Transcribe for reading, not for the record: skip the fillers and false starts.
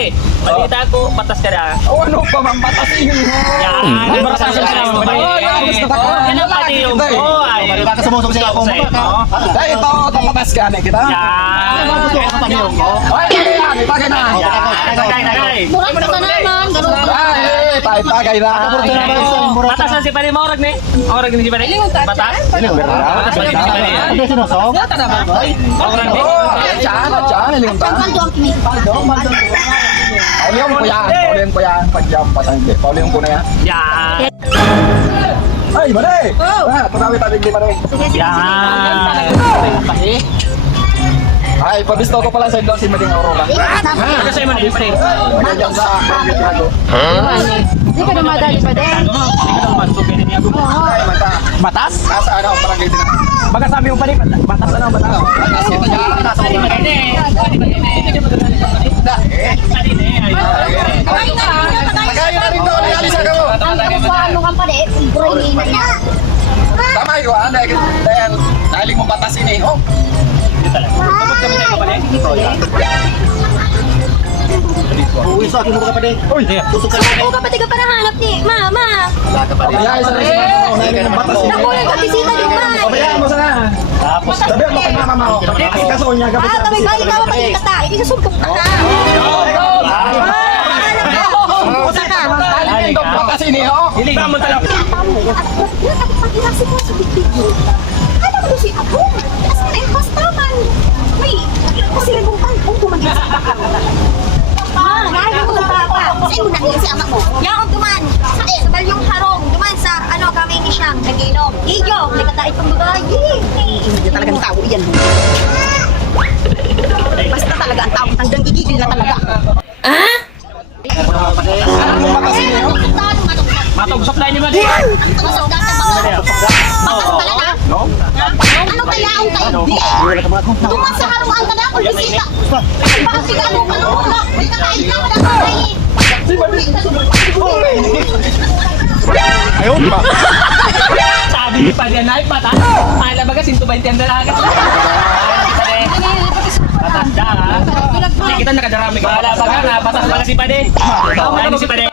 pare. Balita ko, patas ka na. O ano pa mang patasin mo? Yan, patas ka na. Yan ang patiyong ko. Baka sumusok sila ako. Dahil ito, tapatas ka na kita. Yan. Ay, yan, ipagay na. Murag ka naman. Ay, ipagay na. Patas na si pare Maurag ni. Maurag ni si pare. Patas. Patas na si pare. Hindi sinusok. Maurag ni. Diyan, ilingon ta. Paldo ang kinig. Paulihan ko yan, paulihan ko yan. Pag-jump pa sa hindi, paulihan ko na yan. Yan. Ay, Mare! Pagkawit-awit di Mare. Yan. Ay, pabisto ko pala sa ito si Mading Aurora. Kasi mo na yung pare. Nagyan sa Pagkawit-awit. Hindi ka na madali pa din. Matas? Nasa ano, parang ganyan din. Baka sabi mo pa rin, matas ano, matas. Matas ito niya, nasa ulo. Tagayo na rin doon, alis ka mo. Ano ka pa din? Brain na niya. Tama yun, dahil nahiling mo batas ini. Oh, Uwi sa akin mo ka pa din. uy, Tusok ka Oo, kapatid ka para hanap ni Mama. Wala ka pa din. kaya isa na si Mama mo, nahiling mo batas ini. Nakulang ka bisita din ba? Pabayaan mo sana. Tapos, Sabi mo kay mama mo, kaso niya kapit Ah, kami ba ikaw kapatid ka ta? Hindi susumpok ka ta. Pusa ka, nahiling mo batas ini, oh. Iligan mo talaga. Nakapagpagilasi ko sa bibig. Ano mo si Apo? Kasi ay pastaman. May, kasi rin kung tumaglas ka. Ah, nahal mo ng papa. Kasi mo nakita si ama mo. Yaon tuman. Sa balyong harong. Tuman sa ano kami ni siyang nag-inom. Iyo, nagkatait pang babae. Hindi talagang tao yan. Basta talaga ang tao. Hanggang gigigil na talaga. Ano mo batas ini, oh. Matugusok na niyo ba di? Ang tumasok na sa mga bakit pala na? No? Ano kaya ang tayo? Tuman sa haruan ka na ako bisita. Bakit sila mo manulog? Hindi ka kain ka wala ka kain. Ayun, ba? Sabi ni pa diyan ay patas. Ala baga 120 ang dalaga. Patas ka ha. Hindi kita nakadarami ka. Ala baga na patas pala si Pade. Ano si Pade?